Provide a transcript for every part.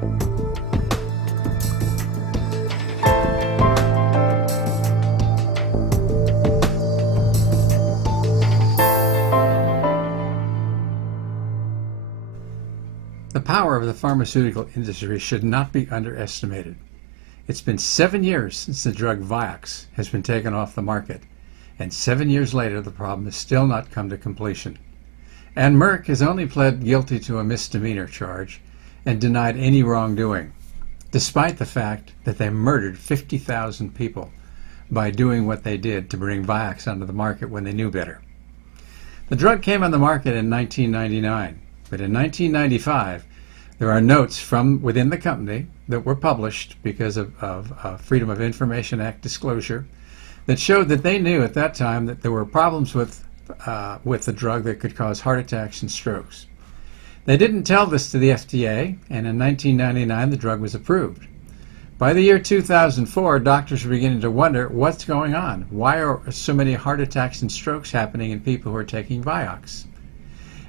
The power of the pharmaceutical industry should not be underestimated. It's been 7 years since the drug Vioxx has been taken off the market, and 7 years later the problem has still not come to completion. And Merck has only pled guilty to a misdemeanor charge and denied any wrongdoing, despite the fact that they murdered 50,000 people by doing what they did to bring Vioxx onto the market when they knew better. The drug came on the market in 1999, but in 1995 there are notes from within the company that were published because of Freedom of Information Act disclosure that showed that they knew at that time that there were problems with the drug that could cause heart attacks and strokes. They didn't tell this to the FDA, and in 1999 the drug was approved. By the year 2004, doctors were beginning to wonder what's going on. Why are so many heart attacks and strokes happening in people who are taking Vioxx?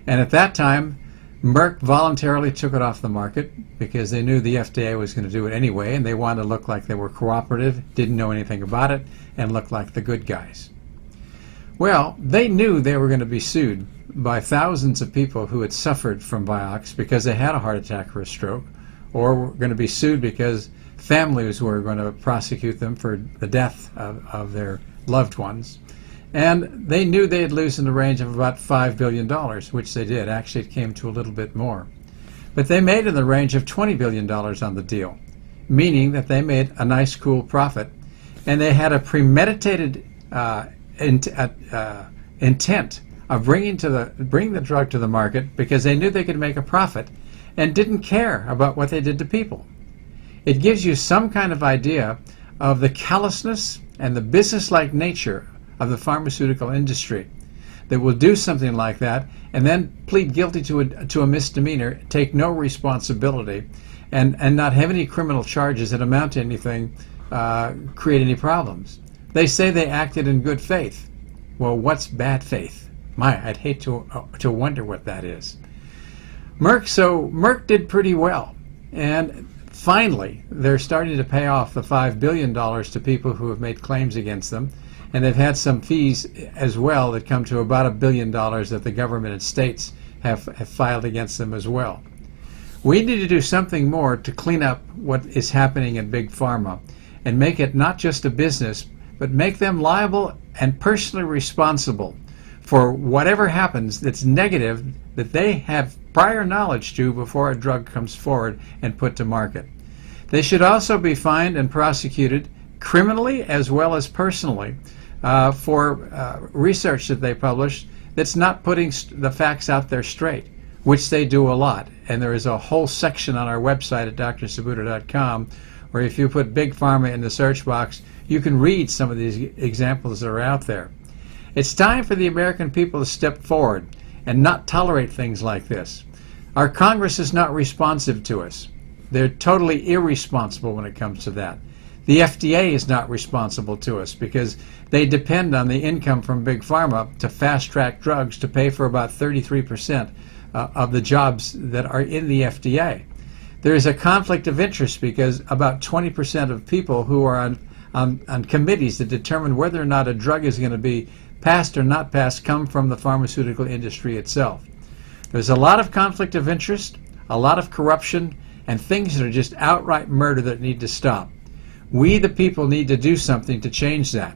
And at that time, Merck voluntarily took it off the market because they knew the FDA was going to do it anyway, and they wanted to look like they were cooperative, didn't know anything about it, and looked like the good guys. Well, they knew they were going to be sued by thousands of people who had suffered from Vioxx because they had a heart attack or a stroke, or were going to be sued because families were going to prosecute them for the death of their loved ones. And they knew they'd lose in the range of about $5 billion, which they did. Actually, it came to a little bit more. But they made in the range of $20 billion on the deal, meaning that they made a nice, cool profit. And they had a premeditated intent of bringing the drug to the market because they knew they could make a profit and didn't care about what they did to people. It gives you some kind of idea of the callousness and the business-like nature of the pharmaceutical industry that will do something like that and then plead guilty to a misdemeanor, take no responsibility, and not have any criminal charges that amount to anything, create any problems. They say they acted in good faith. Well, what's bad faith? I'd hate to wonder what that is. Merck did pretty well, and finally they're starting to pay off the $5 billion to people who have made claims against them. And they've had some fees as well that come to about $1 billion that the government and states have filed against them as well. We need to do something more to clean up what is happening in Big Pharma and make it not just a business, but make them liable and personally responsible for whatever happens that's negative that they have prior knowledge to before a drug comes forward and put to market. They should also be fined and prosecuted criminally as well as personally for research that they publish that's not putting the facts out there straight, which they do a lot. And there is a whole section on our website at drsabuto.com where if you put Big Pharma in the search box, you can read some of these examples that are out there. It's time for the American people to step forward and not tolerate things like this. Our Congress is not responsive to us. They're totally irresponsible when it comes to that. The FDA is not responsible to us because they depend on the income from Big Pharma to fast-track drugs to pay for about 33% of the jobs that are in the FDA. There is a conflict of interest because about 20% of people who are on committees that determine whether or not a drug is going to be passed or not passed come from the pharmaceutical industry itself. There's a lot of conflict of interest, a lot of corruption, and things that are just outright murder that need to stop. We, the people, need to do something to change that.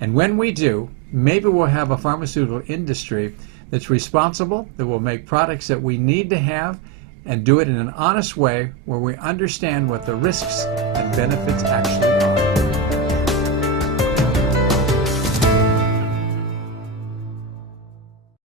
And when we do, maybe we'll have a pharmaceutical industry that's responsible, that will make products that we need to have, and do it in an honest way where we understand what the risks and benefits actually are.